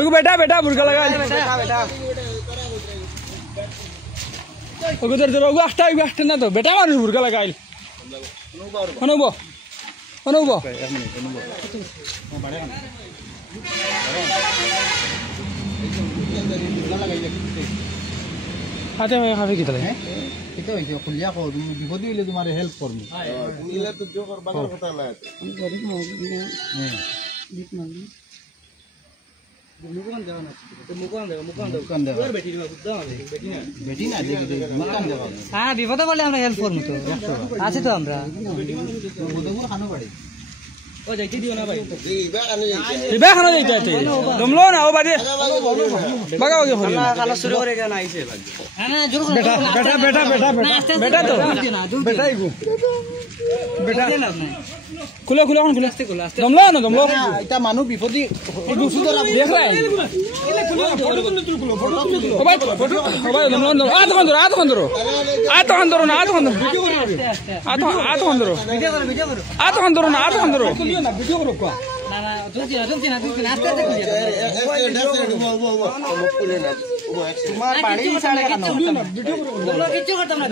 तो बेटा बेटा बुरका लगा बेटा बेटा उधर जब वो आठटा ना तो बेटा मारू बुरका लगा अनुबो अनुबो आते हैं खावे कितना है कितना है खुलिया को विपद होइले तुम्हारे हेल्प करनी खुलिया तो जो कर बाजार होता है गरीब बीत मान मुकान देवा ना तो मुकान देवा बेटी ना देखि मुकान देवा हां विपद বলে আমরা হেল্প করব তো আছে তো আমরা মুদমুর খানো পড়ে ओ जाइती दियो ना भाई इबा खानो जाइते दमलो ना ओ बादे बगाओ के होरी काला शुरू करे क्या ना आइसे ना जोर बेटा बेटा बेटा बेटा बेटा तो बेटा इगो बेटा खुले खुले खुले दमलो ना दमलो इता मानु विपदी सुदर देख रहा है ओ भाई फोटो ओ भाई दमलो आ तो अंदर ना आ तो अंदर वीडियो करो आ तो अंदर ना आ तो अंदर ना वीडियो करो क्या ना तुम नाश्ते से तुम्हार बाड़ी साले का वीडियो करो किच्चू करता ना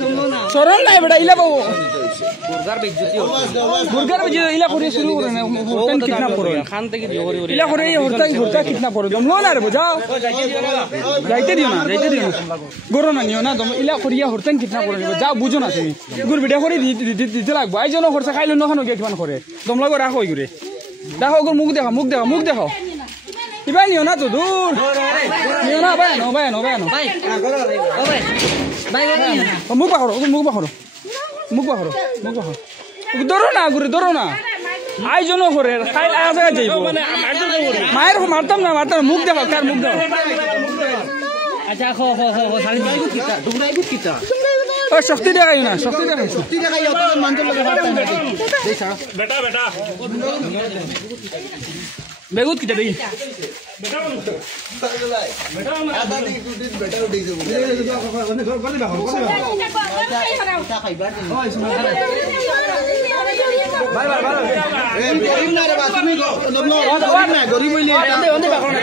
दमलो ना सरल नहीं बेटा इला बाबू बुर्गर बेइज्जती इला करे शुरू करे ना होटन कितना पड़ो खान तक दियो इला करे होरता कितना पड़ो दमलो ना रे बुझा जाइते दियो ना गोरो ना नियो ना दम इला करिया होरतन कितना पड़ो जा बुझो ना তুমি গুর ভিডিও করে দিতে লাগবো আই জনো খরচা খাইলো না খানো কে কিমান করে দমলা গো রাখো ইগুরে দেখো গুর মুখ দেখো ইবাই নিও না তো দূর নিও না ভাই নো ভাই ও ভাই মুখ বাহরো ধরো না গুরে ধরো না আই জনো করে খাই আয়া জায়গা যাইবো মায়ের মারতাম না মুখ দেখো কার মুখ দেখো আচ্ছা খো সালি বাইগু কিতা দুবরাইগু কিতা ओ शक्ति देखाई ना शक्ति देखाई तो मंत्र लगा बात दे सारा बेटा बेगुत किता देई बेटा आधा दी टू दिन बेटा उठी से बाय ए गरीब ना रे बा তুমি गरीब হইলে ওন্দে বাকো না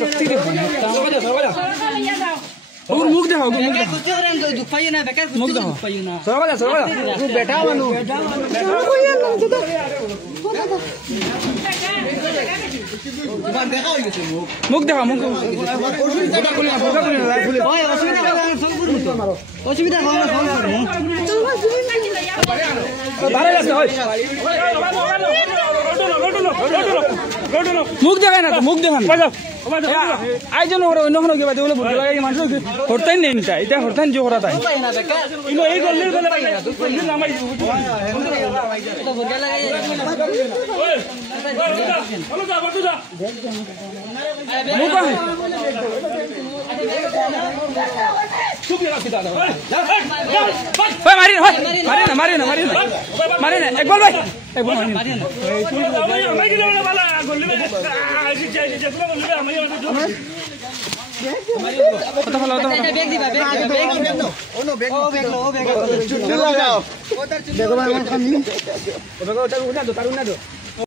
शक्ति देखो और मुख देखो कुछ करें तो दुख पाइए ना बेकार कुछ दुख पाइए ना सरवाला तू बैठा वालू मुख देखो ओए অসুবিধা হবে না बारे जाते होय मुख देखाय ना मुख देखान आई जन हो অন্য কোনো কিবা দেবলে ভুল লাগে মানুষ হরতাই নেই নিতা এটা হরতান যে করা তাই ইনো এই গল্লির গলে পাই না তুই গল্লির নামাই তো ভুল লাগে ওই হলো যা বাটু যা মুখ আছে চুপ লাগা কিতা দাও ওই মারি না এক বল ভাই মারি না আমি কি দেবলে ভালো গল্লি আইছি যাইছি পুরো গল্লি আমি কথা বলো তো বেগ দিবা ওনো বেগ লো চুট্টি লাগাও ওটার চুট্টি দেখো ভাই খানি ওটা উঠা দো তার উঠা দো